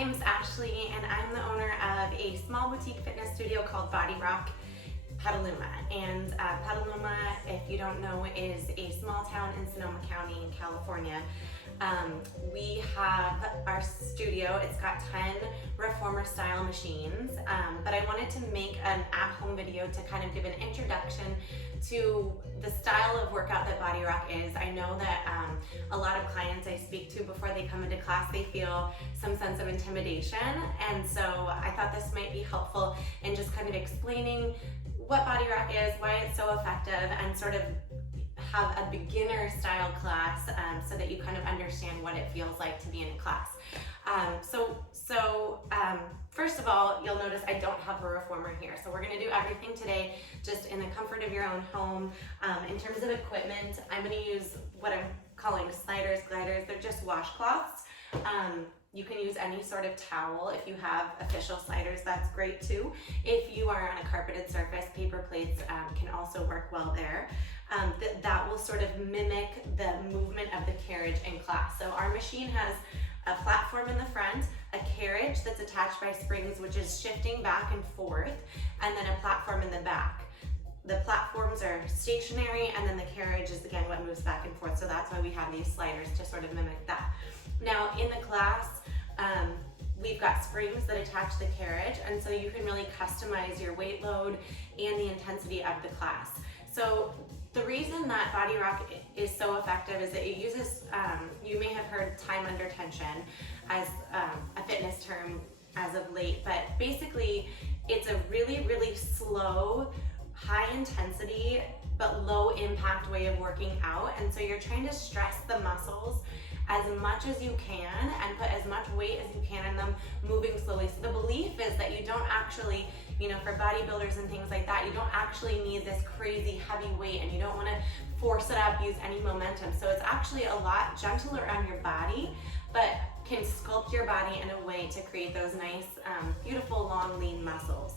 name's Ashlye, and I'm the owner of a small boutique fitness studio called BodyROK, Petaluma. And Petaluma, if you don't know, is a small town in Sonoma County in California. We have our studio, it's got 10 reformer style machines, but I wanted to make an at-home video to kind of give an introduction to the style of workout that BodyROK is. I know that a lot of clients I speak to before they come into class, they feel some sense of intimidation, and so I thought this might be helpful in just kind of explaining what BodyROK is, why it's so effective, and sort of have a beginner style class so that you kind of understand what it feels like to be in a class. First of all, you'll notice I don't have a reformer here. So we're gonna do everything today just in the comfort of your own home. In terms of equipment, I'm gonna use what I'm calling sliders, gliders. They're just washcloths. You can use any sort of towel. If you have official sliders, that's great too. If you are on a carpeted surface, paper plates can also work well there. That will sort of mimic the movement of the carriage in class. So our machine has a platform in the front, a carriage that's attached by springs, which is shifting back and forth, and then a platform in the back. The platforms are stationary, and then the carriage is again what moves back and forth. So that's why we have these sliders to sort of mimic that. Now in the class, we've got springs that attach the carriage, and so you can really customize your weight load and the intensity of the class. So the reason that BodyROK is so effective is that it uses, you may have heard time under tension as a fitness term as of late, but basically it's a really, really slow, high intensity, but low impact way of working out. And so you're trying to stress the muscles as much as you can and put as much weight as you can in them, moving slowly. So the belief is that you don't actually, for bodybuilders and things like that, you don't actually need this crazy heavy weight, and you don't want to force it up, use any momentum. So it's actually a lot gentler on your body, but can sculpt your body in a way to create those nice, beautiful, long, lean muscles.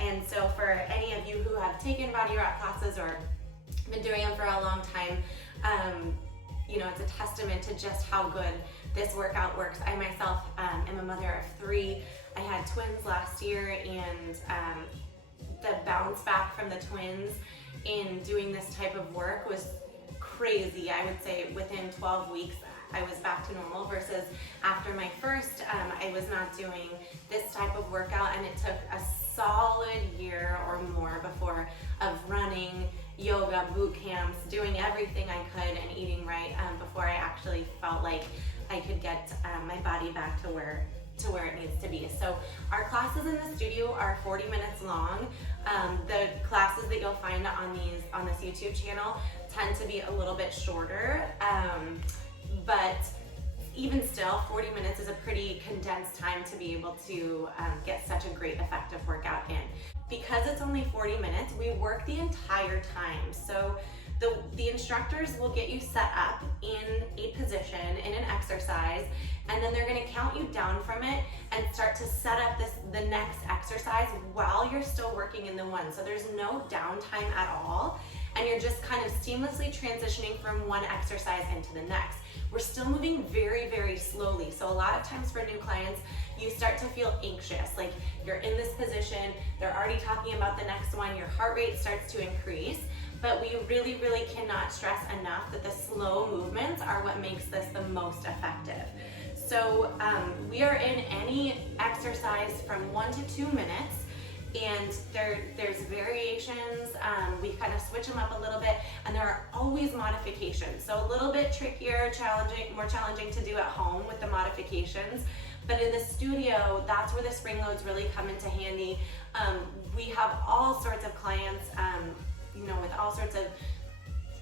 And so for any of you who have taken BodyROK classes or been doing them for a long time, it's a testament to just how good this workout works. I myself am a mother of 3. I had twins last year, and the bounce back from the twins in doing this type of work was crazy. I would say within 12 weeks, I was back to normal, versus after my first, I was not doing this type of workout, and it took a solid year or more of running, yoga, boot camps, doing everything I could and eating right before I actually felt like I could get my body back to where it needs to be. So our classes in the studio are 40 minutes long. The classes that you'll find on this YouTube channel tend to be a little bit shorter, but even still, 40 minutes is a pretty condensed time to be able to get such a great effective workout in. Because it's only 40 minutes, we work the entire time. So the instructors will get you set up in a position, in an exercise, and then they're gonna count you down from it and start to set up the next exercise while you're still working in the one. So there's no downtime at all, and you're just kind of seamlessly transitioning from one exercise into the next. We're still moving very, very slowly. So a lot of times for new clients, you start to feel anxious, like you're in this position, they're already talking about the next one, your heart rate starts to increase, but we really, really cannot stress enough that the slow movements are what makes this the most effective. So we are in any exercise from 1 to 2 minutes, and there's variations. We kind of switch them up a little bit, and there are always modifications. So a little bit trickier, more challenging to do at home with the modifications. But in the studio, that's where the spring loads really come into handy. We have all sorts of clients, with all sorts of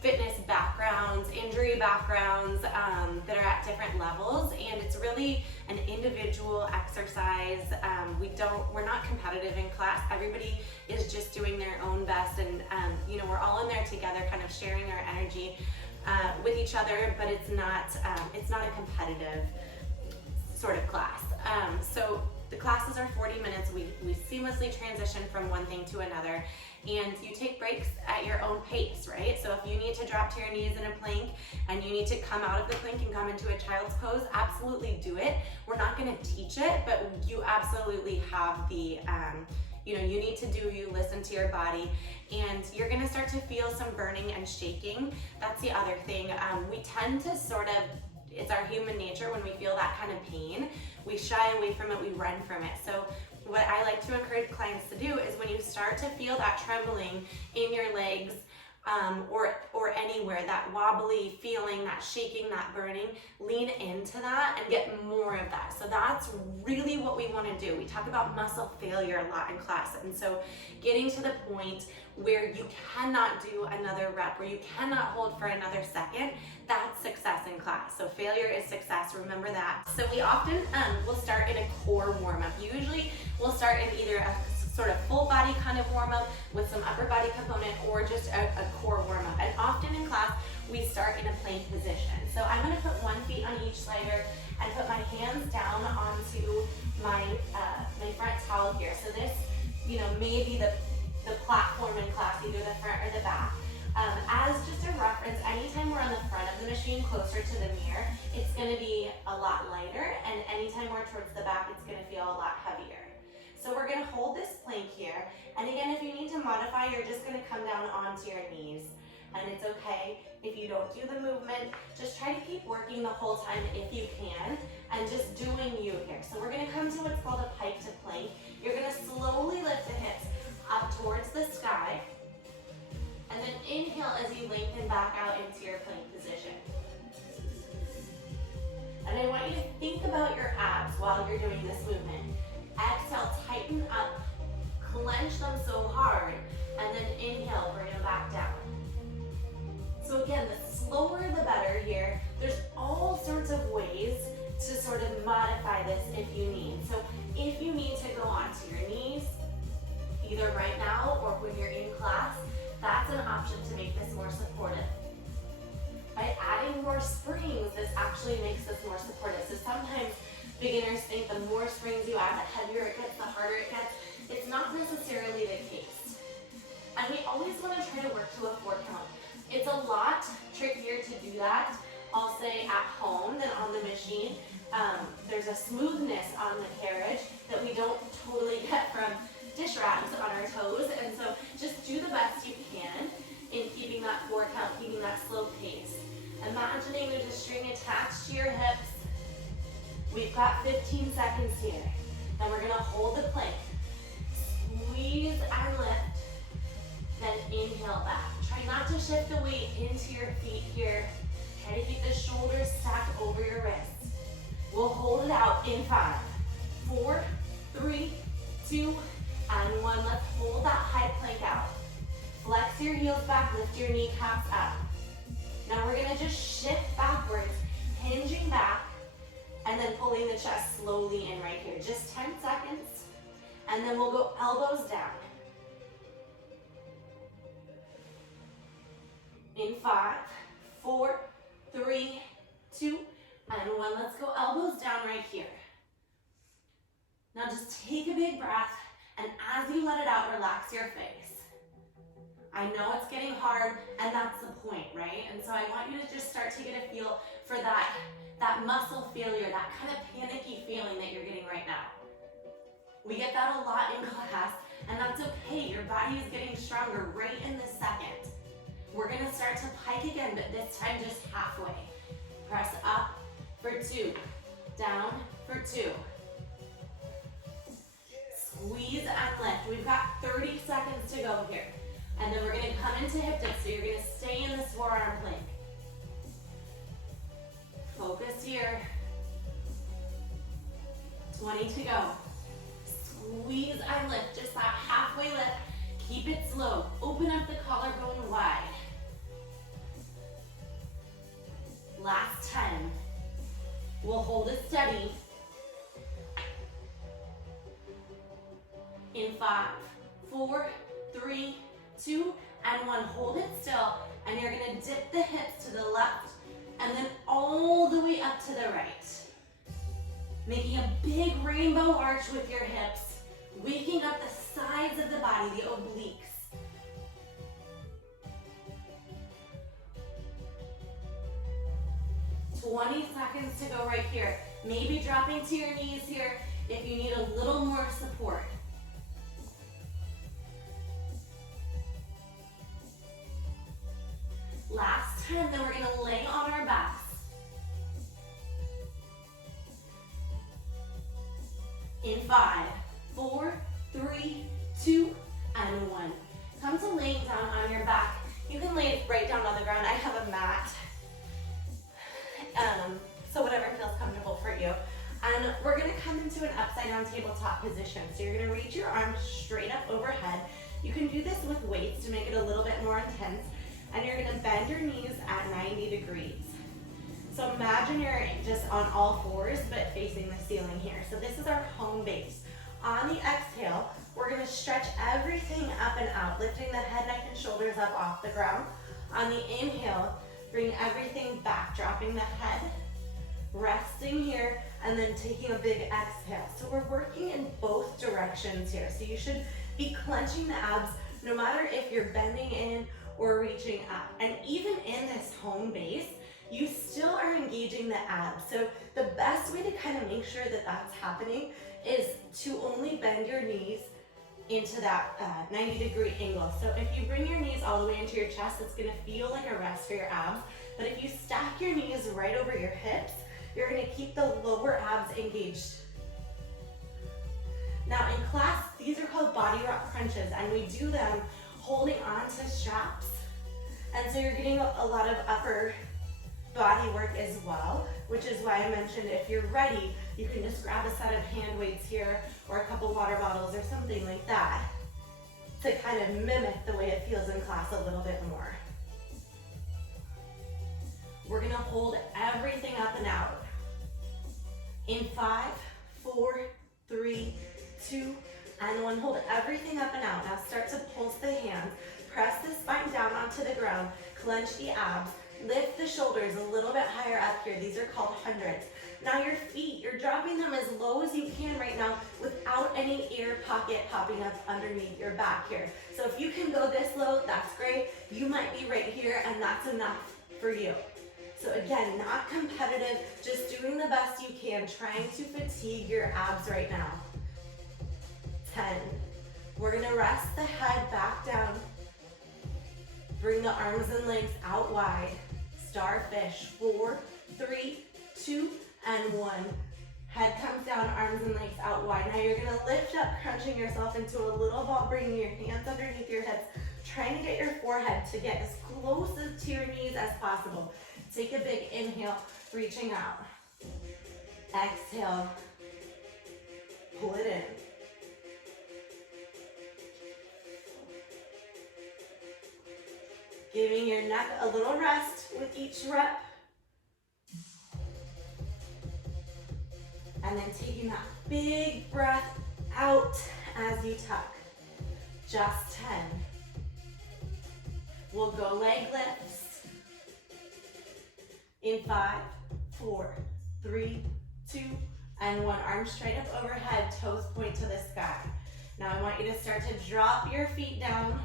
fitness backgrounds, injury backgrounds that are at different levels, and it's really an individual exercise. We're not competitive in class. Everybody is just doing their own best, and we're all in there together, kind of sharing our energy with each other. But it's not a competitive sort of class. So the classes are 40 minutes. We seamlessly transition from one thing to another, and you take breaks at your own pace, right? So if you need to drop to your knees in a plank and you need to come out of the plank and come into a child's pose, absolutely do it. We're not gonna teach it, but you absolutely have the, you need to do you, listen to your body, and you're gonna start to feel some burning and shaking. That's the other thing. We tend to it's our human nature when we feel that kind of pain, we shy away from it, we run from it. So what I like to encourage clients to do is when you start to feel that trembling in your legs, or anywhere, that wobbly feeling, that shaking, that burning, lean into that and get more of that. So that's really what we want to do. We talk about muscle failure a lot in class, and so getting to the point where you cannot do another rep, where you cannot hold for another second, that's success in class. So failure is success, remember that. So we often will start in a core warm-up. Usually we'll start in either a sort of full body kind of warm up with some upper body component, or just a core warm up. And often in class, we start in a plank position. So I'm gonna put 1 foot on each slider and put my hands down onto my front towel here. So this, may be the platform in class, either the front or the back. As just a reference, anytime we're on the front of the machine closer to the mirror, it's gonna be a lot lighter, and anytime we're towards the back, it's gonna feel a lot heavier. So we're gonna hold this plank here, and again, if you need to modify, you're just gonna come down onto your knees, and it's okay if you don't do the movement. Just try to keep working the whole time if you can, and just doing you here. So we're gonna come to what's called a pike to plank. You're gonna slowly lift the hips up towards the sky, and then inhale as you lengthen back out into your plank position. And I want you to think about your abs while you're doing this movement. Exhale, tighten up, clench them so hard, and then inhale, bring them back down. So again, the slower the better here. There's all sorts of ways to sort of modify this if you need. So if you need to go onto your knees, either right now or when you're in class, that's an option to make this more supportive. By adding more springs, this actually makes this more supportive. So sometimes beginners think the more springs you add, the heavier it gets, the harder it gets. It's not necessarily the case. And we always want to try to work to a 4 count. It's a lot trickier to do that, I'll say, at home than on the machine. There's a smoothness on the carriage that we don't totally get from dish rags on our toes. And so just do the best you can in keeping that 4 count, keeping that slow pace. Imagining there's a string attached to your hips. We've got 15 seconds here. Then we're gonna hold the plank. Squeeze and lift, then inhale back. Try not to shift the weight into your feet here. Try to keep the shoulders stacked over your wrists. We'll hold it out in 5, 4, 3, 2, and 1. Let's hold that high plank out. Flex your heels back, lift your kneecaps up. Now we're gonna just shift backwards, hinging back, and then pulling the chest slowly in right here. Just 10 seconds, and then we'll go elbows down. In 5, 4, 3, 2, and 1. Let's go elbows down right here. Now just take a big breath, and as you let it out, relax your face. I know it's getting hard, and that's the point, right? And so I want you to just start to get a feel for that muscle failure, that kind of panicky feeling that you're getting right now. We get that a lot in class, and that's okay. Your body is getting stronger right in this second. We're gonna start to pike again, but this time just halfway. Press up for 2, down for 2. Squeeze and lift. We've got 30 seconds to go here. And then we're gonna come into hip dips, so you're gonna stay in this forearm plank. Focus here. 20 to go. Squeeze and lift, just that halfway lift. Keep it slow. Open up the collarbone wide. Last 10. We'll hold it steady. In 5, 4, 3, 2, and 1. Hold it still, and you're gonna dip the hips to the left, and then all the way up to the right. Making a big rainbow arch with your hips, waking up the sides of the body, the obliques. "20 seconds to go right here. Maybe dropping to your knees here if you need a little more support. Last 10, then we're gonna lay on our backs. In 5, 4, 3, 2, and 1. Come to laying down on your back. You can lay right down on the ground. I have a mat. So whatever feels comfortable for you. And we're gonna come into an upside down tabletop position. So you're gonna reach your arms straight up overhead. You can do this with weights to make it a little bit more intense. And you're gonna bend your knees at 90 degrees. So imagine you're just on all fours, but facing the ceiling here. So this is our home base. On the exhale, we're gonna stretch everything up and out, lifting the head, neck, and shoulders up off the ground. On the inhale, bring everything back, dropping the head, resting here, and then taking a big exhale. So we're working in both directions here. So you should be clenching the abs no matter if you're bending in or reaching up. And even in this home base, you still are engaging the abs. So the best way to kind of make sure that that's happening is to only bend your knees into that 90-degree angle. So if you bring your knees all the way into your chest, it's gonna feel like a rest for your abs. But if you stack your knees right over your hips, you're gonna keep the lower abs engaged. Now in class, these are called BodyROK crunches, and we do them holding on to straps. And so you're getting a lot of upper body work as well, which is why I mentioned if you're ready, you can just grab a set of hand weights here or a couple water bottles or something like that to kind of mimic the way it feels in class a little bit more. We're gonna hold everything up and out. In 5, 4, 3, 2, and 1. Hold everything up and out. Now start to pulse the hands. Press the spine down onto the ground. Clench the abs. Lift the shoulders a little bit higher up here. These are called hundreds. Now your feet, you're dropping them as low as you can right now without any air pocket popping up underneath your back here. So if you can go this low, that's great. You might be right here and that's enough for you. So again, not competitive, just doing the best you can, trying to fatigue your abs right now. 10. We're gonna rest the head back down. Bring the arms and legs out wide. Starfish. 4, 3, 2, and 1. Head comes down, arms and legs out wide. Now you're gonna lift up, crunching yourself into a little ball, bringing your hands underneath your hips, trying to get your forehead to get as close to your knees as possible. Take a big inhale, reaching out. Exhale, pull it in. Giving your neck a little rest with each rep. And then taking that big breath out as you tuck. Just 10. We'll go leg lifts. In 5, 4, 3, 2, and 1. Arms straight up overhead, toes point to the sky. Now I want you to start to drop your feet down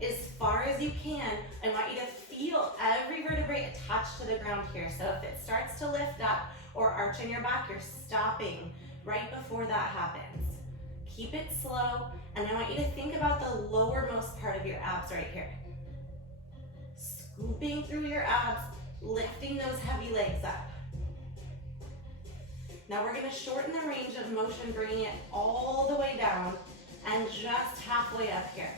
as far as you can. I want you to feel every vertebrae attached to the ground here. So if it starts to lift up or arch in your back, you're stopping right before that happens. Keep it slow, and I want you to think about the lowermost part of your abs right here. Scooping through your abs, lifting those heavy legs up. Now we're gonna shorten the range of motion, bringing it all the way down and just halfway up here.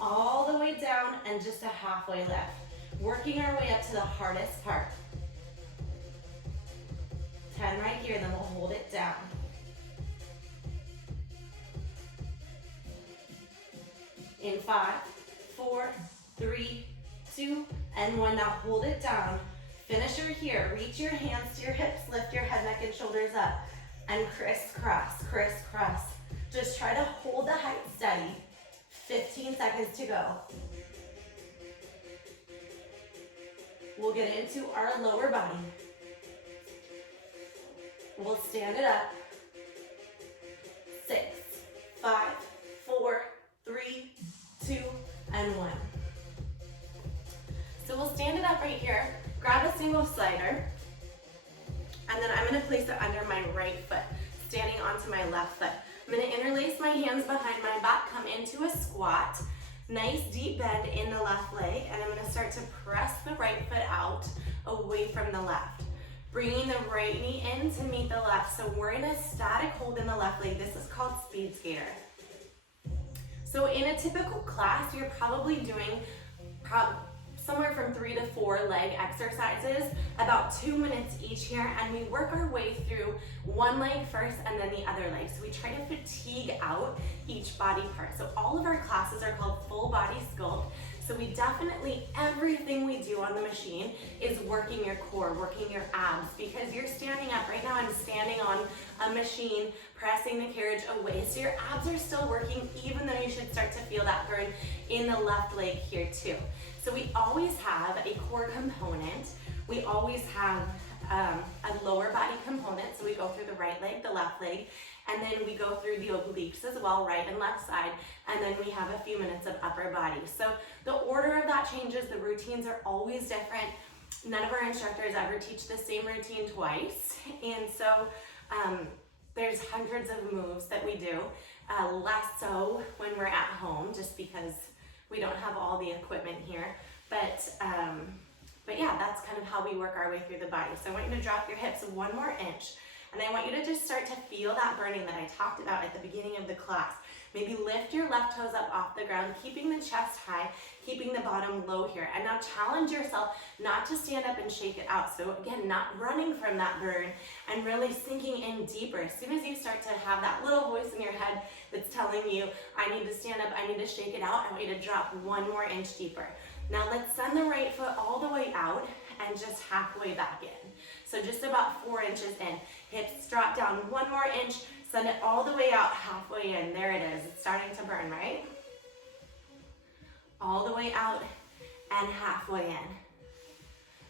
All the way down and just a halfway lift. Working our way up to the hardest part. 10 right here, then we'll hold it down. In 5, 4, 3, 2, and 1. Now hold it down. Finisher here. Reach your hands to your hips. Lift your head, neck, and shoulders up. And crisscross, crisscross. Just try to hold the height steady. 15 seconds to go. We'll get into our lower body. We'll stand it up. 6, 5, 4, 3, 2, and 1. So we'll stand it up right here, grab a single slider, and then I'm gonna place it under my right foot, standing onto my left foot. I'm gonna interlace my hands behind my back, come into a squat, nice deep bend in the left leg, and I'm gonna start to press the right foot out away from the left. Bringing the right knee in to meet the left. So we're in a static hold in the left leg. This is called speed skater. So in a typical class, you're probably doing somewhere from 3 to 4 leg exercises, about 2 minutes each here, and we work our way through one leg first and then the other leg. So we try to fatigue out each body part. So all of our classes are called full body sculpt. So we definitely, everything we do on the machine is working your core, working your abs, because you're standing up. Right now I'm standing on a machine, pressing the carriage away. So your abs are still working, even though you should start to feel that burn in the left leg here too. So we always have a core component. We always have a lower body component. So we go through the right leg, the left leg, and then we go through the obliques as well, right and left side, and then we have a few minutes of upper body. So the order of that changes, the routines are always different. None of our instructors ever teach the same routine twice, and so there's hundreds of moves that we do, less so when we're at home, just because we don't have all the equipment here, but yeah, that's kind of how we work our way through the body. So I want you to drop your hips 1 more inch, and I want you to just start to feel that burning that I talked about at the beginning of the class. Maybe lift your left toes up off the ground, keeping the chest high, keeping the bottom low here. And now challenge yourself not to stand up and shake it out. So again, not running from that burn and really sinking in deeper. As soon as you start to have that little voice in your head that's telling you, I need to stand up, I need to shake it out, I want you to drop 1 more inch deeper. Now let's send the right foot all the way out and just halfway back in. So just about 4 inches in. Hips drop down 1 more inch, send it all the way out, halfway in. There it is. It's starting to burn, right? All the way out and halfway in.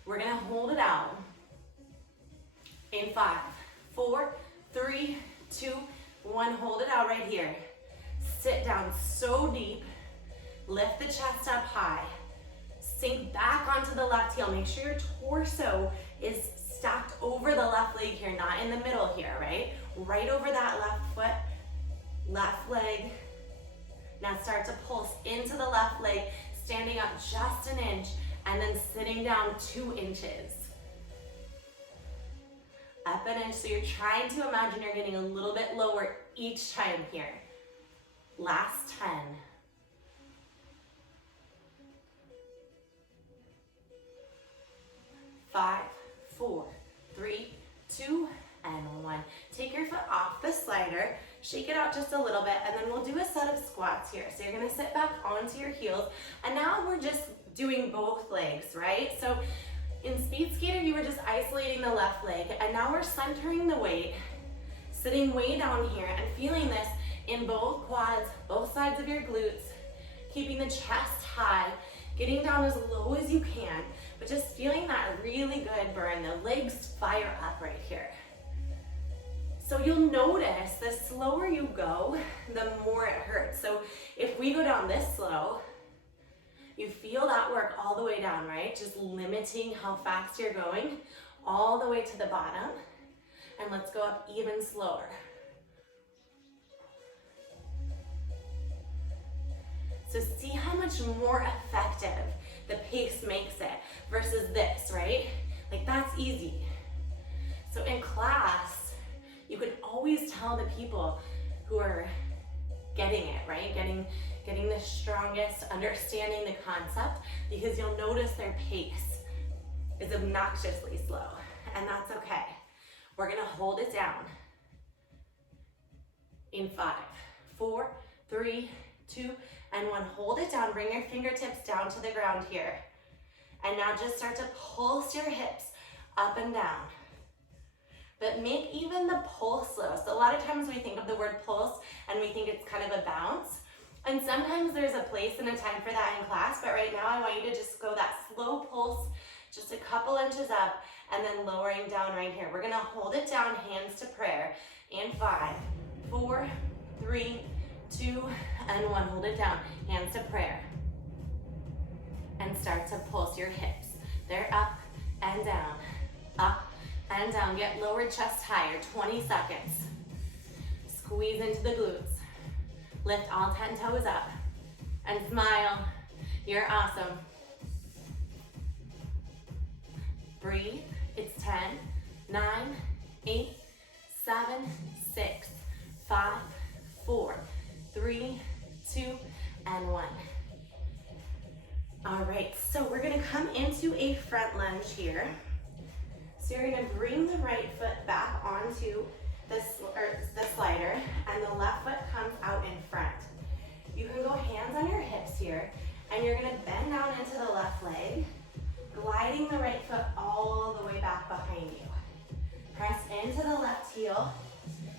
We're gonna hold it out in 5, 4, 3, 2, 1. Hold it out right here. Sit down so deep. Lift the chest up high. Sink back onto the left heel. Make sure your torso is stacked over the left leg here, not in the middle here, right? Right over that left foot, left leg. Now start to pulse into the left leg, standing up just an inch, and then sitting down 2 inches. Up an inch, so you're trying to imagine you're getting a little bit lower each time here. Last 10. 5, 4, 3, 2, and 1. Take your foot off the slider, shake it out just a little bit, and then we'll do a set of squats here. So you're gonna sit back onto your heels, and now we're just doing both legs, right? So in Speed Skater, you were just isolating the left leg, and now we're centering the weight, sitting way down here, and feeling this in both quads, both sides of your glutes, keeping the chest high, getting down as low as you can, but just feeling that really good burn. The legs fire up right here. So you'll notice the slower you go, the more it hurts. So if we go down this slow, you feel that work all the way down, right? Just limiting how fast you're going all the way to the bottom. And let's go up even slower. So see how much more effective the pace makes it versus this, right? Like that's easy. So in class, you can always tell the people who are getting it, right? Getting the strongest, understanding the concept, because you'll notice their pace is obnoxiously slow, and that's okay. We're gonna hold it down in 5, 4, 3, 2, and 1. Hold it down, bring your fingertips down to the ground here. And now just start to pulse your hips up and down. But make even the pulse slow. So a lot of times we think of the word pulse and we think it's kind of a bounce. And sometimes there's a place and a time for that in class, but right now I want you to just go that slow pulse, just a couple inches up, and then lowering down right here. We're gonna hold it down, hands to prayer, in 5, 4, 3, 2, and 1. Hold it down, hands to prayer. And start to pulse your hips. They're up and down, up and down. Get lower chest higher, 20 seconds. Squeeze into the glutes. Lift all 10 toes up and smile. You're awesome. Breathe. It's 10, 9, 8, 7, 6, 5, 4, 3, 2, and 1. All right, so we're gonna come into a front lunge here. So you're gonna bring the right foot back onto the slider, and the left foot comes out in front. You can go hands on your hips here, and you're gonna bend down into the left leg, gliding the right foot all the way back behind you. Press into the left heel,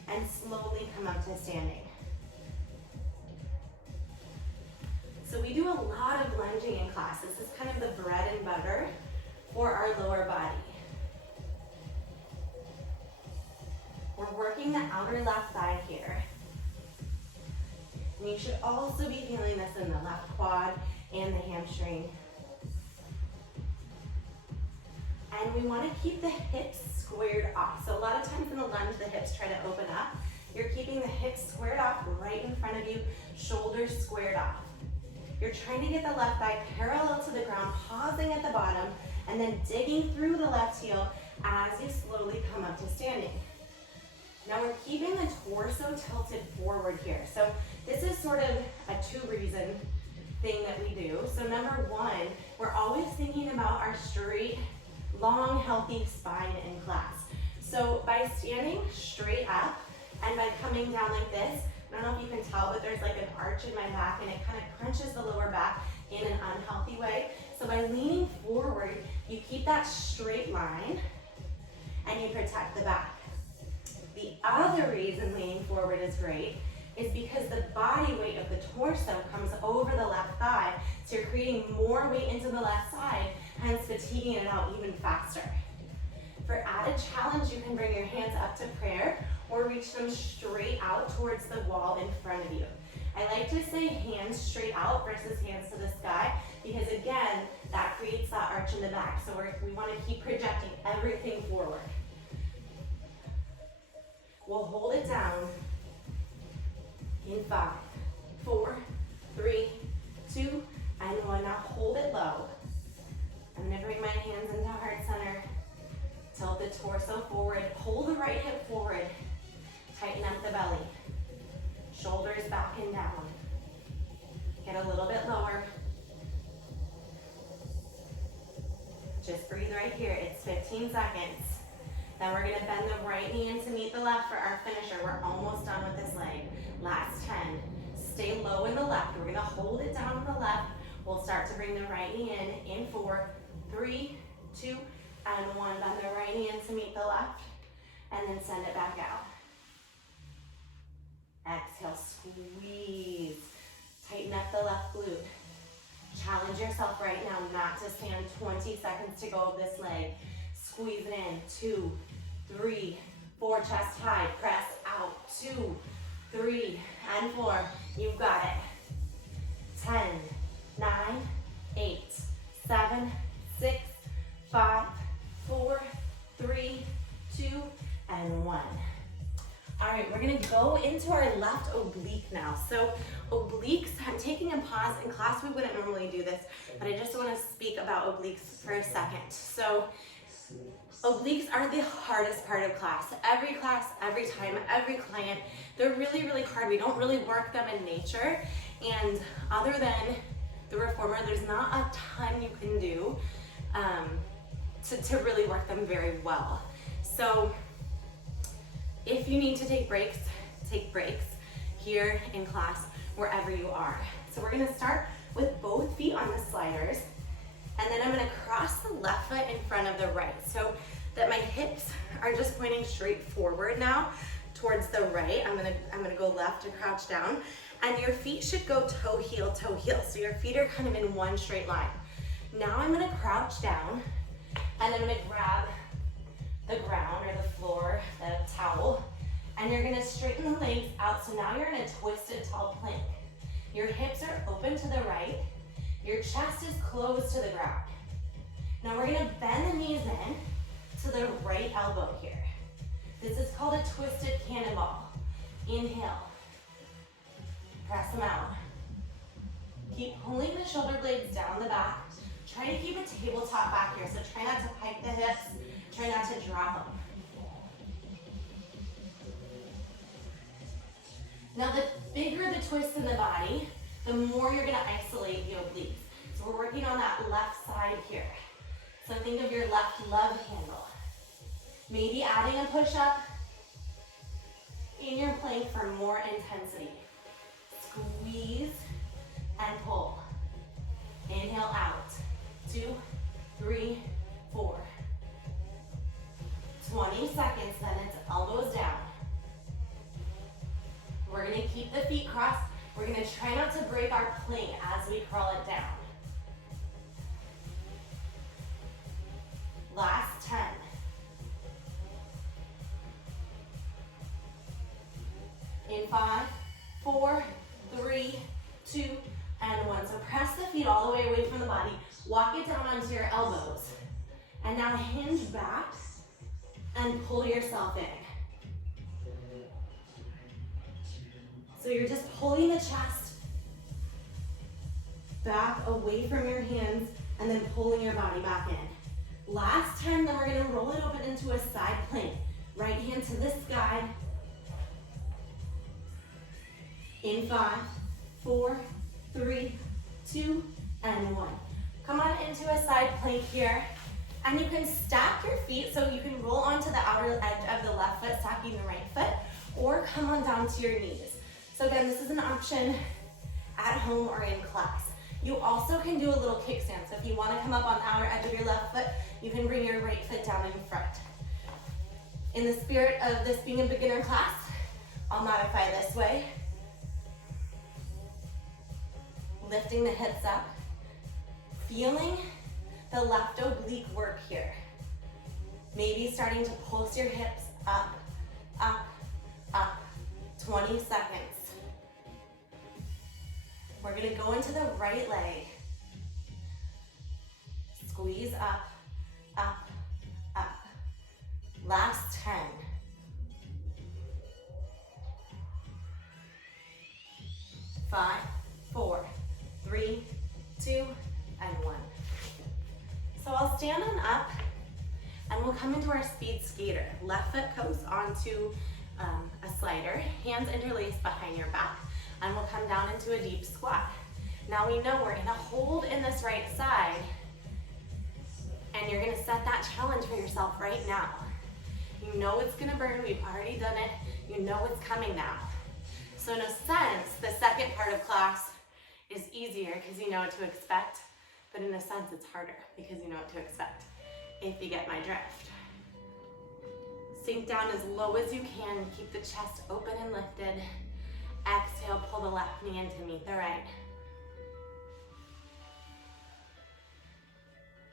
and slowly come up to standing. So we do a lot of lunging in class. This is kind of the bread and butter for our lower body. We're working the outer left thigh here. And you should also be feeling this in the left quad and the hamstring. And we want to keep the hips squared off. So a lot of times in the lunge, the hips try to open up. You're keeping the hips squared off right in front of you, shoulders squared off. You're trying to get the left thigh parallel to the ground, pausing at the bottom, and then digging through the left heel as you slowly come up to standing. Now we're keeping the torso tilted forward here. So this is sort of a two-reason thing that we do. So number one, we're always thinking about our straight, long, healthy spine in class. So by standing straight up and by coming down like this, I don't know if you can tell, but there's like an arch in my back and it kind of crunches the lower back in an unhealthy way. So by leaning forward, you keep that straight line and you protect the back. The other reason leaning forward is great is because the body weight of the torso comes over the left thigh, so you're creating more weight into the left side, hence fatiguing it out even faster. For added challenge, you can bring your hands up to prayer or reach them straight out towards the wall in front of you. I like to say hands straight out versus hands to the sky because again, that creates that arch in the back. So we want to keep projecting everything forward. We'll hold it down in 5, 4, 3, 2, and 1. Now hold it low. I'm going to bring my hands into heart center. Tilt the torso forward. Pull the right hip forward. Tighten up the belly. Shoulders back and down. Get a little bit lower. Just breathe right here. It's 15 seconds. Then we're going to bend the right knee in to meet the left for our finisher. We're almost done with this leg. Last 10. Stay low in the left. We're going to hold it down in the left. We'll start to bring the right knee in 4, 3, 2, and 1. Bend the right knee in to meet the left, and then send it back out. Exhale, squeeze. Tighten up the left glute. Challenge yourself right now not to stand 20 seconds to go of this leg. Squeeze it in. 2, 3, 4, chest high. Press out. 2, 3, and 4. You've got it. 10, 9, 8, 7, 6, 5, 4, 3, 2, and 1. All right, we're gonna go into our left oblique now. So obliques, I'm taking a pause. In class, we wouldn't normally do this, but I just wanna speak about obliques for a second. So obliques are the hardest part of class, every time, every client. They're really, really hard. We don't really work them in nature. And other than the reformer, there's not a ton you can do to really work them very well. So if you need to take breaks here in class, wherever you are. So we're gonna start with both feet on the sliders, and then I'm gonna cross the left foot in front of the right, so that my hips are just pointing straight forward now towards the right. I'm gonna go left and crouch down, and your feet should go toe heel, so your feet are kind of in one straight line. Now I'm gonna crouch down, and I'm gonna grab the ground or the floor, the towel, and you're gonna straighten the legs out. So now you're in a twisted tall plank. Your hips are open to the right. Your chest is closed to the ground. Now we're gonna bend the knees in to the right elbow here. This is called a twisted cannonball. Inhale, press them out. Keep pulling the shoulder blades down the back. Try to keep a tabletop back here, so try not to pike the hips, try not to drop them. Now the bigger the twist in the body, the more you're gonna isolate the obliques. So we're working on that left side here. So think of your left love handle. Maybe adding a push-up in your plank for more intensity. Squeeze and pull. Inhale out. 2, 3, 4. 20 seconds, then it's elbows down. We're gonna keep the feet crossed. We're gonna try not to break our plank as we curl it down. Last 10. In 5, 4, 3, 2, and 1. So press the feet all the way away from the body. Walk it down onto your elbows. And now hinge back and pull yourself in. So you're just pulling the chest back away from your hands and then pulling your body back in. Last 10, then we're gonna roll it open into a side plank. Right hand to the sky. In 5, 4, 3, 2, and 1. Come on into a side plank here. And you can stack your feet so you can roll onto the outer edge of the left foot, stacking the right foot, or come on down to your knees. So again, this is an option at home or in class. You also can do a little kickstand. So if you want to come up on the outer edge of your left foot, you can bring your right foot down in front. In the spirit of this being a beginner class, I'll modify this way. Lifting the hips up, feeling the left oblique work here. Maybe starting to pulse your hips up, up, up. 20 seconds. We're gonna go into the right leg. Squeeze up, up, up. Last 10. 5, 4, 3, 2, and 1. So I'll stand on up and we'll come into our speed skater. Left foot goes onto a slider, hands interlaced behind your back, and we'll come down into a deep squat. Now we know we're gonna hold in this right side, and you're gonna set that challenge for yourself right now. You know it's gonna burn, we've already done it, you know it's coming now. So in a sense, the second part of class is easier because you know what to expect, but in a sense it's harder because you know what to expect, if you get my drift. Sink down as low as you can, keep the chest open and lifted. Exhale, pull the left knee in to meet the right.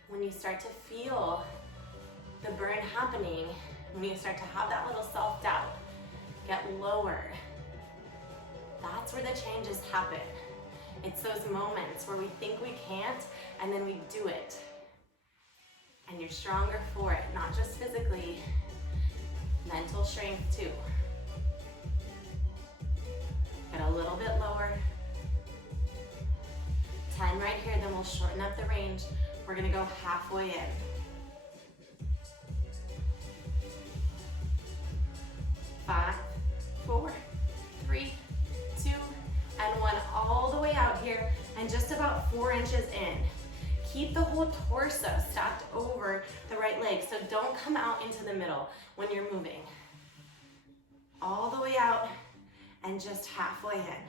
When you start to feel the burn happening, when you start to have that little self-doubt, get lower. That's where the changes happen. It's those moments where we think we can't, and then we do it. And you're stronger for it, not just physically, mental strength too. Get a little bit lower. 10 right here, then we'll shorten up the range. We're gonna go halfway in. 5, 4, 3, 2, and 1. All the way out here, and just about 4 inches in. Keep the whole torso stacked over the right leg, so don't come out into the middle when you're moving. All the way out and just halfway in.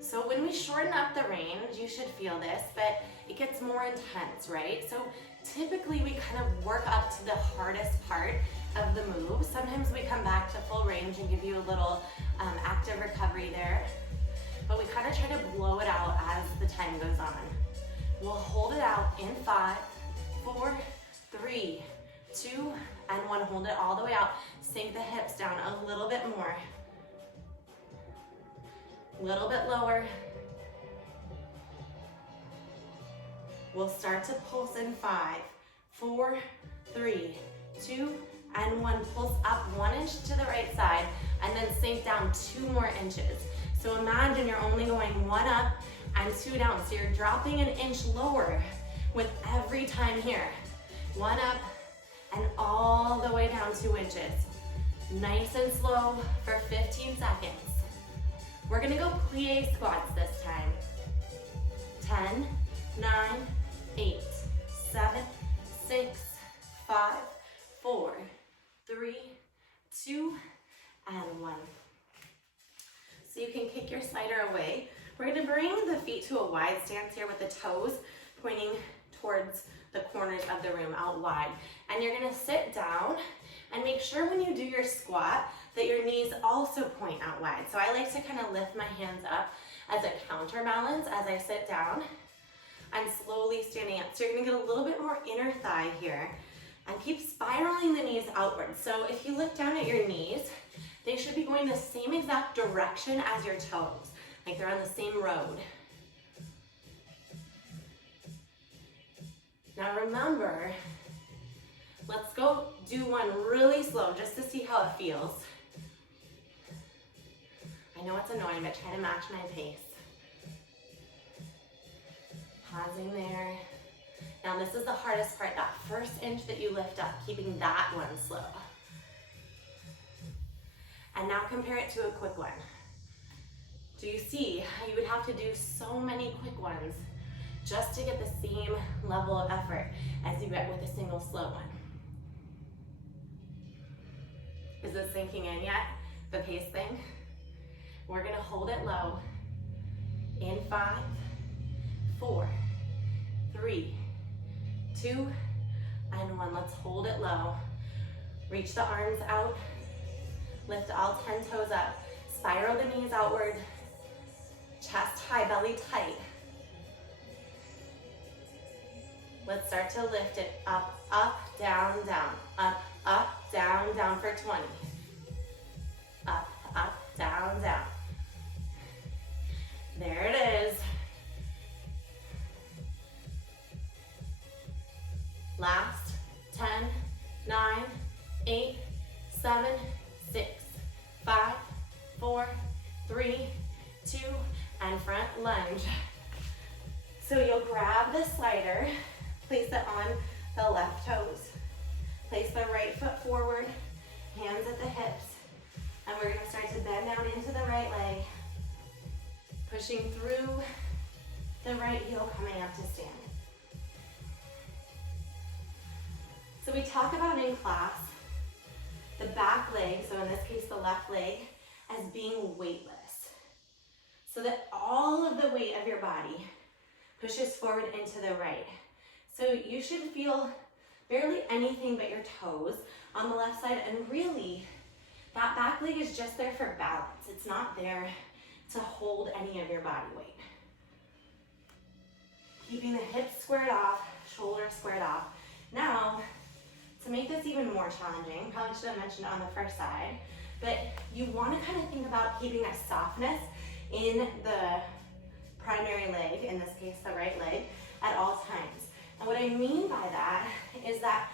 So when we shorten up the range, you should feel this, but it gets more intense, right? So typically we kind of work up to the hardest part of the move. Sometimes we come back to full range and give you a little active recovery there. But we kind of try to blow it out as the time goes on. We'll hold it out in 5, 4, 3, 2, and 1. Hold it all the way out. Sink the hips down a little bit more. A little bit lower. We'll start to pulse in 5, 4, 3, 2, and 1. Pulse up 1 inch to the right side, and then sink down 2 more inches. So imagine you're only going 1 up and 2 down. So you're dropping an inch lower with every time here. 1 up and all the way down 2 inches. Nice and slow for 15 seconds. We're gonna go plie squats this time. 10, 9, 8, 7, 6, 5, 4, 3, 2, and 1. So you can kick your slider away. We're gonna bring the feet to a wide stance here with the toes pointing towards the corners of the room out wide. And you're gonna sit down and make sure when you do your squat that your knees also point out wide. So I like to kind of lift my hands up as a counterbalance as I sit down and slowly standing up. So you're gonna get a little bit more inner thigh here and keep spiraling the knees outward. So if you look down at your knees, they should be going the same exact direction as your toes, like they're on the same road. Now remember, let's go do one really slow just to see how it feels. I know it's annoying, but try to match my pace. Pausing there. Now this is the hardest part, that first inch that you lift up, keeping that one slow. And now compare it to a quick one. Do you see how you would have to do so many quick ones just to get the same level of effort as you get with a single slow one? Is this sinking in yet, the pace thing? We're gonna hold it low in 5, 4, 3, 2, and 1. Let's hold it low. Reach the arms out. Lift all 10 toes up. Spiral the knees outward. Chest high, belly tight. Let's start to lift it up, up, down, down. Up, down, down for 20. Up, down, down. There it is. Last, 10, 9, 8, 7, 6, 5, 4, 3, 2, and front lunge. So you'll grab the slider, place it on the left toes. Place the right foot forward, hands at the hips, and we're gonna start to bend down into the right leg, pushing through the right heel, coming up to stand. So we talk about in class the back leg, so in this case the left leg, as being weightless. So that all of the weight of your body pushes forward into the right. So you should feel barely anything but your toes on the left side, and really that back leg is just there for balance. It's not there to hold any of your body weight. Keeping the hips squared off, shoulders squared off. Now, to make this even more challenging, probably should have mentioned it on the first side, but you want to kind of think about keeping a softness in the primary leg, in this case the right leg, at all times. And what I mean by that is that,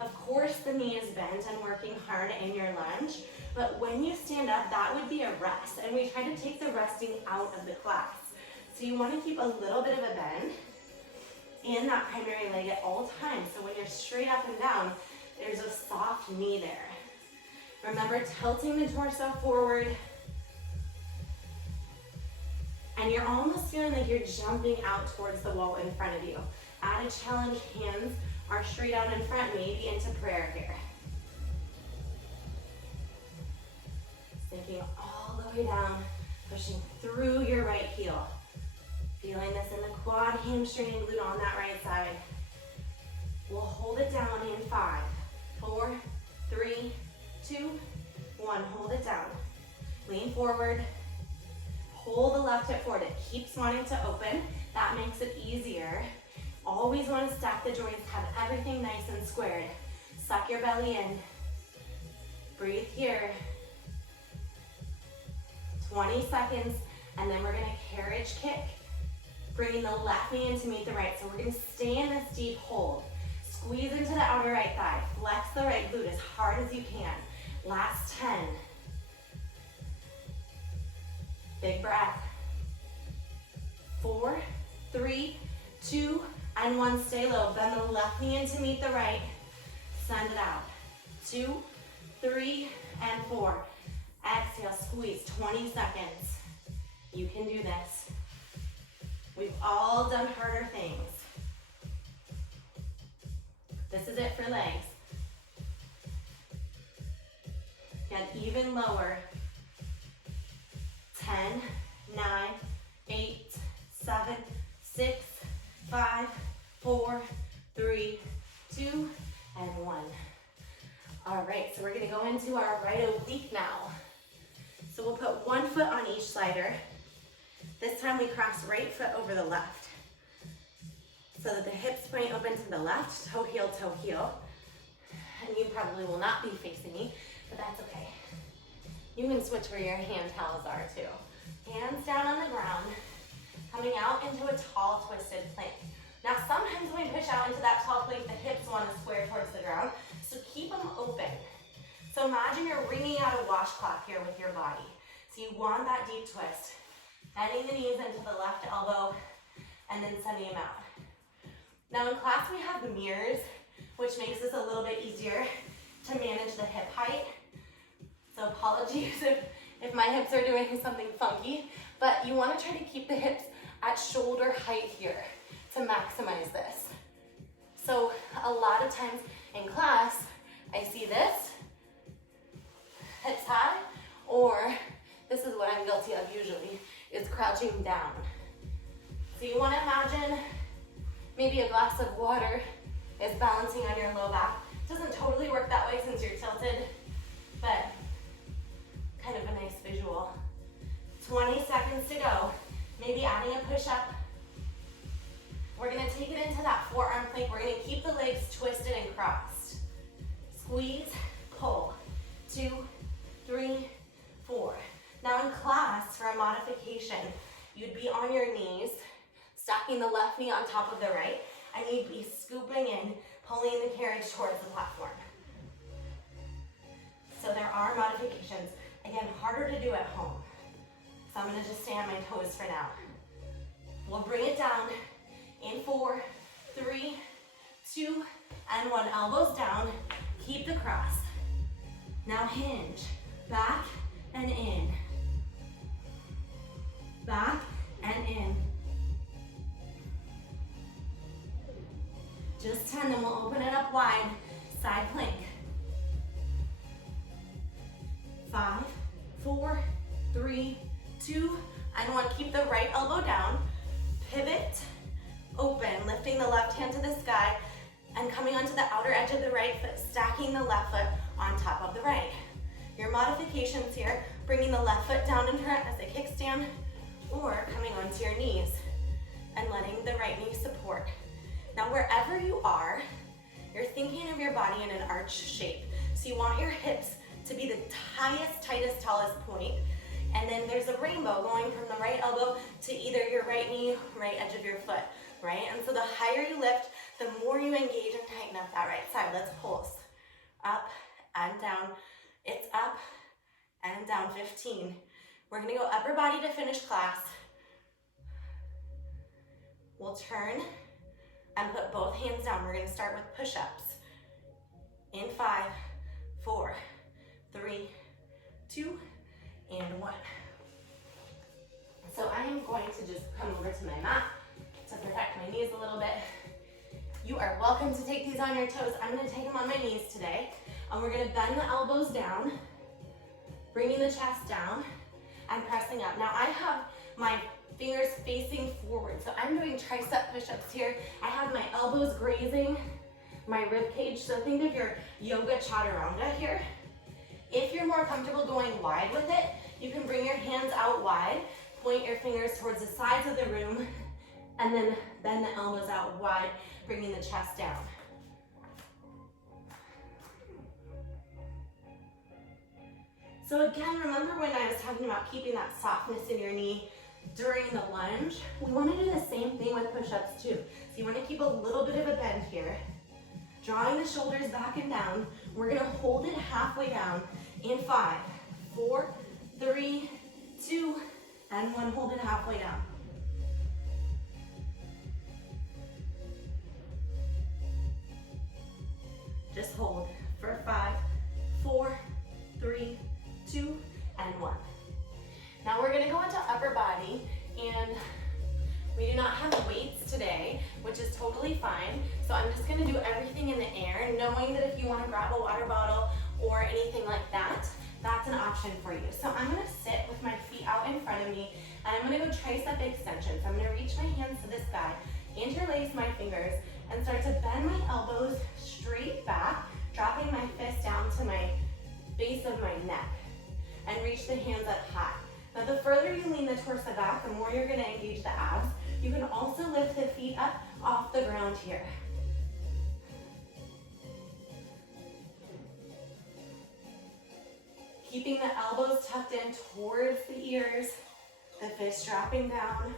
of course, the knee is bent and working hard in your lunge, but when you stand up, that would be a rest. And we try to take the resting out of the class. So you want to keep a little bit of a bend in that primary leg at all times. So when you're straight up and down, there's a soft knee there. Remember, tilting the torso forward. And you're almost feeling like you're jumping out towards the wall in front of you. Add a challenge, hands are straight out in front, maybe into prayer here. Sinking all the way down, pushing through your right heel. Feeling this in the quad, hamstring, and glute on that right side. We'll hold it down in 5, 4, 3, 2, 1. Hold it down. Lean forward. Hold the left hip forward. It keeps wanting to open. That makes it easier Always want to stack the joints, have everything nice and squared. Suck your belly in. Breathe here. 20 seconds, and then we're gonna carriage kick, bringing the left knee in to meet the right. So we're gonna stay in this deep hold. Squeeze into the outer right thigh. Flex the right glute as hard as you can. Last 10. Big breath. 4, 3, 2, and 1. Stay low. Bend the left knee in to meet the right. Send it out. 2, 3, and 4. Exhale, squeeze, 20 seconds. You can do this. We've all done harder things. This is it for legs. Get even lower. 10, 9, 8, 7, 6, 5, 4, 3, 2, and 1. All right, so we're gonna go into our right oblique now. So we'll put one foot on each slider. This time we cross right foot over the left. So that the hips point open to the left, toe heel, toe heel. And you probably will not be facing me, but that's okay. You can switch where your hand towels are too. Hands down on the ground, coming out into a tall twisted plank. Now sometimes when we push out into that tall plank, the hips want to square towards the ground, so keep them open. So imagine you're wringing out a washcloth here with your body. So you want that deep twist. Bending the knees into the left elbow and then sending them out. Now in class we have mirrors, which makes this a little bit easier to manage the hip height. So apologies if my hips are doing something funky, but you want to try to keep the hips at shoulder height here to maximize this. So a lot of times in class, I see this, hips high, or this is what I'm guilty of usually, is crouching down. So you want to imagine maybe a glass of water is balancing on your low back. Doesn't totally work that way since you're tilted, but kind of a nice visual. 20 seconds to go. Maybe adding a push-up. We're gonna take it into that forearm plank. We're gonna keep the legs twisted and crossed. Squeeze, pull. 2, 3, 4. Now in class, for a modification, you'd be on your knees, stacking the left knee on top of the right, and you'd be scooping in, pulling the carriage towards the platform. So there are modifications. Again, harder to do at home. So I'm gonna just stay on my toes for now. We'll bring it down in 4, 3, 2, and 1. Elbows down, keep the cross. Now hinge, back and in. Back and in. Just 10, then we'll open it up wide, side plank. 5, 4, 3, 2, and 1. Keep the right elbow down. Pivot, open, lifting the left hand to the sky, and coming onto the outer edge of the right foot, stacking the left foot on top of the right. Your modifications here, bringing the left foot down in front as a kickstand, or coming onto your knees and letting the right knee support. Now wherever you are, you're thinking of your body in an arch shape. So you want your hips to be the highest, tightest, tallest point. And then there's a rainbow going from the right elbow to either your right knee, right edge of your foot, right? And so the higher you lift, the more you engage and tighten up that right side. Let's pulse. Up and down. It's up and down. 15. We're gonna go upper body to finish class. We'll turn and put both hands down. We're gonna start with push-ups. In 5, 4, 3, 2, and 1. So I am going to just come over to my mat to protect my knees a little bit. You are welcome to take these on your toes. I'm gonna take them on my knees today. And we're gonna bend the elbows down, bringing the chest down, and pressing up. Now I have my fingers facing forward, so I'm doing tricep push-ups here. I have my elbows grazing my rib cage, so think of your yoga chaturanga here. If you're more comfortable going wide with it, you can bring your hands out wide, point your fingers towards the sides of the room, And then bend the elbows out wide, bringing the chest down. So again, remember when I was talking about keeping that softness in your knee during the lunge? We want to do the same thing with push-ups too. So you want to keep a little bit of a bend here, drawing the shoulders back and down. We're going to hold it halfway down in 5, 4, 3, 2, and 1. Hold it halfway down. Just hold for 5, 4, 3, 2, and 1. Now we're going to go into upper body, and we do not have weights today, which is totally fine. So I'm just going to do everything in the air, knowing that if you want to grab a water bottle or anything like that, that's an option for you. So I'm going to sit with my feet out in front of me, and I'm going to go tricep extension. So I'm going to reach my hands to the sky, interlace my fingers, and start to bend my elbows straight back, dropping my fist down to my base of my neck, and reach the hands up high. Now the further you lean the torso back, the more you're going to engage the abs. You can also lift the feet up off the ground here. Keeping the elbows tucked in towards the ears, the fist dropping down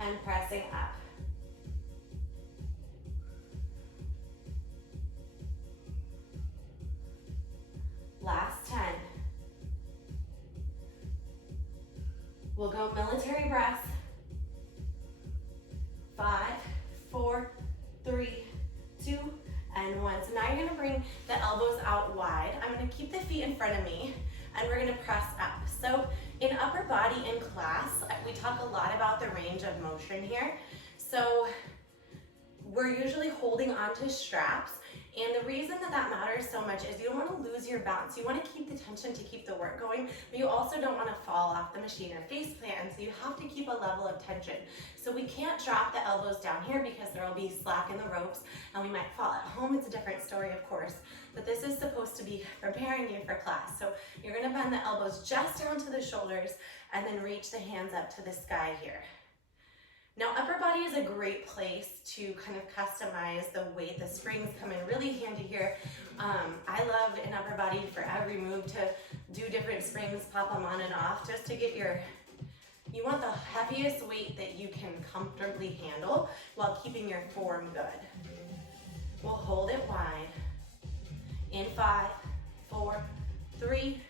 and pressing up. Last 10. We'll go military breaths. 5, 4, 3, 2, and 1. So now you're going to bring the elbows out wide. I'm going to keep the feet in front of me, and we're going to press up. So in upper body in class, we talk a lot about the range of motion here. So we're usually holding onto straps. And the reason that that matters so much is you don't want to lose your balance. You want to keep the tension to keep the work going, but you also don't want to fall off the machine or face plant. So you have to keep a level of tension. So we can't drop the elbows down here because there will be slack in the ropes and we might fall. At home, it's a different story, of course, but this is supposed to be preparing you for class. So you're going to bend the elbows just down to the shoulders and then reach the hands up to the sky here. Now, upper body is a great place to kind of customize the weight. The springs come in really handy here. I love in upper body for every move to do different springs, pop them on and off, just to get you want the heaviest weight that you can comfortably handle while keeping your form good. We'll hold it wide. In 5, 4, 3,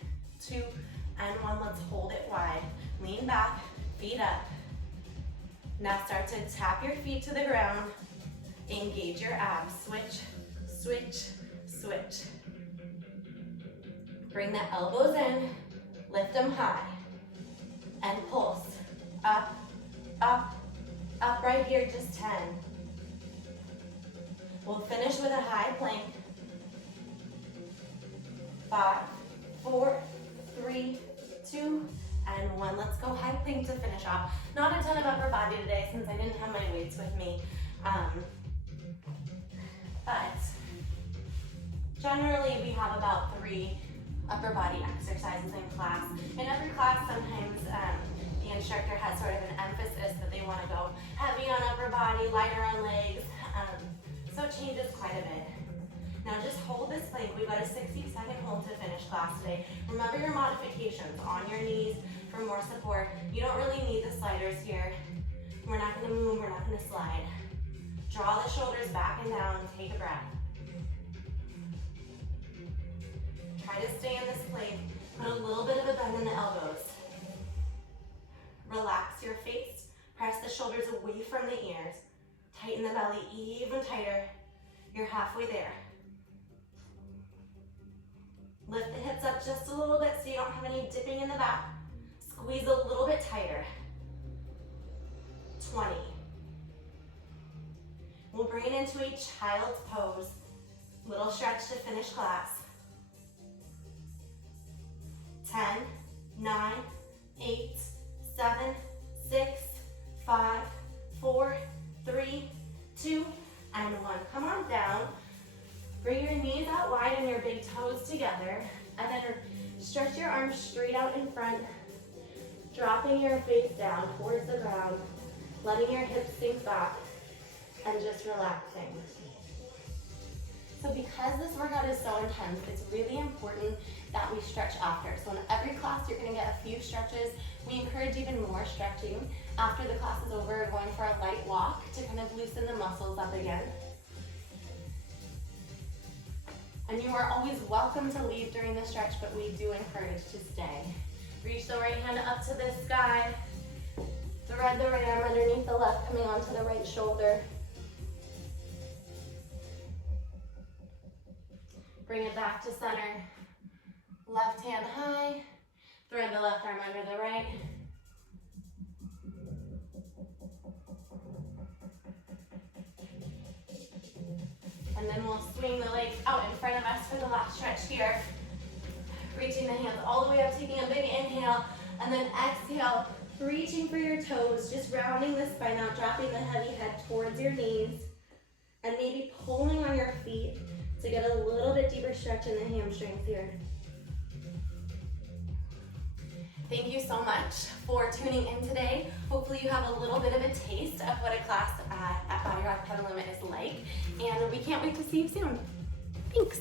2, and 1. Let's hold it wide. Lean back, feet up. Now start to tap your feet to the ground, engage your abs, switch, switch, switch. Bring the elbows in, lift them high, and pulse. Up, up, up right here, just 10. We'll finish with a high plank. 5, 4, 3, 2, and 1. Let's go high plank to finish off. Not a ton of upper body today since I didn't have my weights with me. But generally we have about 3 upper body exercises in class. In every class, sometimes the instructor has sort of an emphasis that they want to go heavy on upper body, lighter on legs. So it changes quite a bit. Now just hold this plank. We've got a 60-second hold to finish class today. Remember your modifications on your knees for more support. You don't really need the sliders here. We're not going to move, we're not going to slide. Draw the shoulders back and down, take a breath. Try to stay in this plank. Put a little bit of a bend in the elbows. Relax your face. Press the shoulders away from the ears. Tighten the belly even tighter. You're halfway there. Lift the hips up just a little bit so you don't have any dipping in the back. Squeeze a little bit tighter. 20. We'll bring it into a child's pose. Little stretch to finish class. 10, 9, 8, 7, 6, 5, 4, 3, 2, and 1. Come on down. Bring your knees out wide and your big toes together. And then stretch your arms straight out in front, dropping your face down towards the ground. letting your hips sink back and just relaxing. So because this workout is so intense, it's really important that we stretch after. So in every class, you're gonna get a few stretches. We encourage even more stretching. After the class is over, we're going for a light walk to kind of loosen the muscles up again. And you are always welcome to leave during the stretch, but we do encourage to stay. Reach the right hand up to the sky. Thread the right arm underneath the left, coming onto the right shoulder. Bring it back to center. Left hand high. Thread the left arm under the right. And then we'll swing the legs out in front of us for the last stretch here. Reaching the hands all the way up, taking a big inhale, and then exhale, reaching for your toes, just rounding the spine out, dropping the heavy head towards your knees, and maybe pulling on your feet to get a little bit deeper stretch in the hamstrings here. Thank you so much for tuning in today. Hopefully you have a little bit of a taste of what a class at BodyROK Petaluma is like, and we can't wait to see you soon. Thanks.